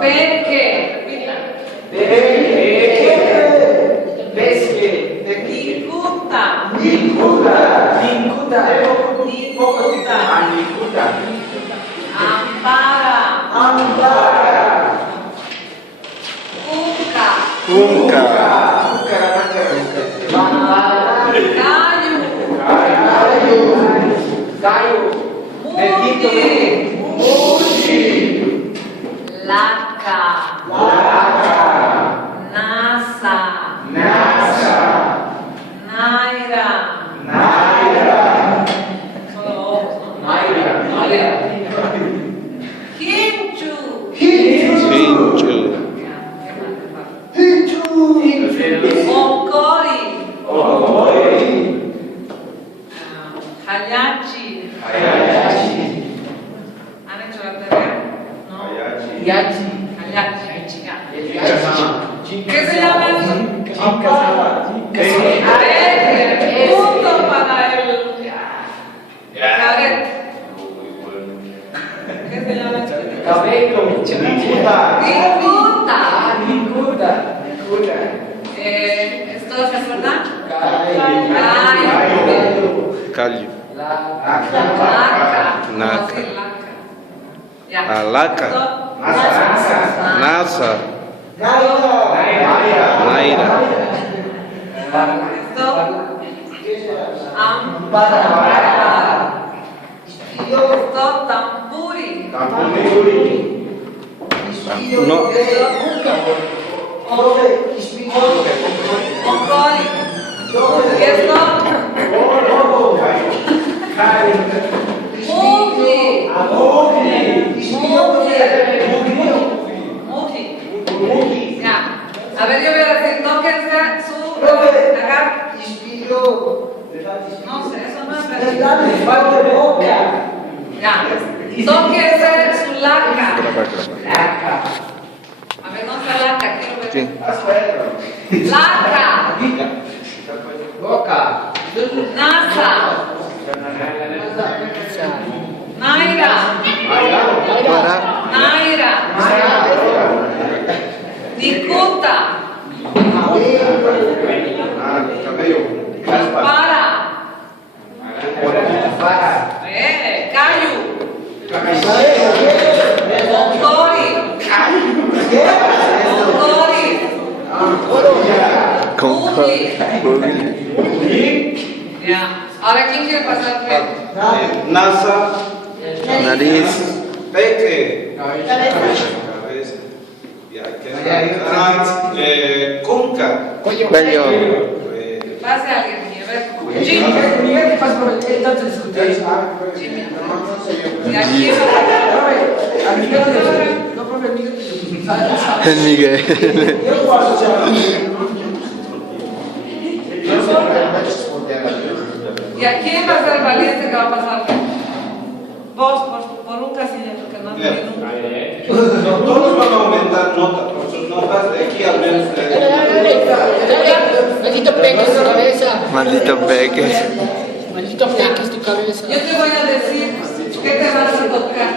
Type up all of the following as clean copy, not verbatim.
Perché? Nikuta. Ampara. Kunka. Kayu. Muji. Laka. Nasa. Naira. Kinchu. Kinchu. Onkori. Hayachi. ¿Han hecho la tarea? No. Hayachi. ¿Qué se llama eso? A ver, punto para el caret. ¿Qué se llama eso? Nikuta. ¿Esto es verdad? Calho. Laka. Naka. Ya. Alaka. Nasa. Naira. Esto. Ampara. Esto tampuri. No. Oncoli. ¿Y esto? Muji. Ya. A ver, yo voy a decir, tóquense su lagar. No sé, eso no es verdad. Ya. Tóquense su laca. A ver, ¿dónde está laca? Quiero ver. Sí. Laca. Nasa. Naira. Nikuta. Para. Kayu. Onkori. Ya. Ahora, ¿quién quiere pasar? Nasa. Nariz. Peque. Cabeza. Kunka. Cuello. Pase a alguien. A ver. Jimmy. Jimmy. ¿Y aquí? El Miguel. ¿Y a quién va a ser valiente que va a pasar? Vos, por un casillero que no has tenido nunca. Todos van a aumentar notas, por sus notas de aquí al menos. Maldito peque es tu cabeza. Maldito Peque. Maldito peque es tu cabeza. Yo te voy a decir qué te vas a tocar.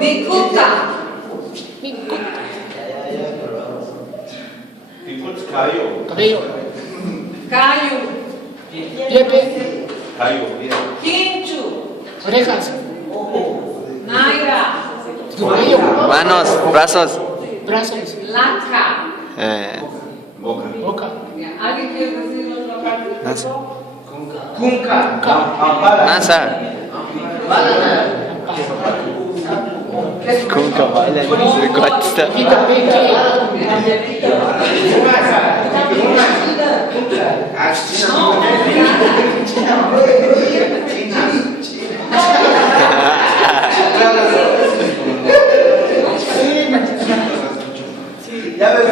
Nikuta. Cayo. Cabello. Kayu. Pepe. Cayo, bien. Kinchu. Orejas. Naira. Tu cabello. Manos, brazos. Brazos. Laka. Boca. ¿Alguien quiere decir otra parte? Nasa. Nasa. Kunka baila. ¿Cuánto está? Maldito peque. Ya ves,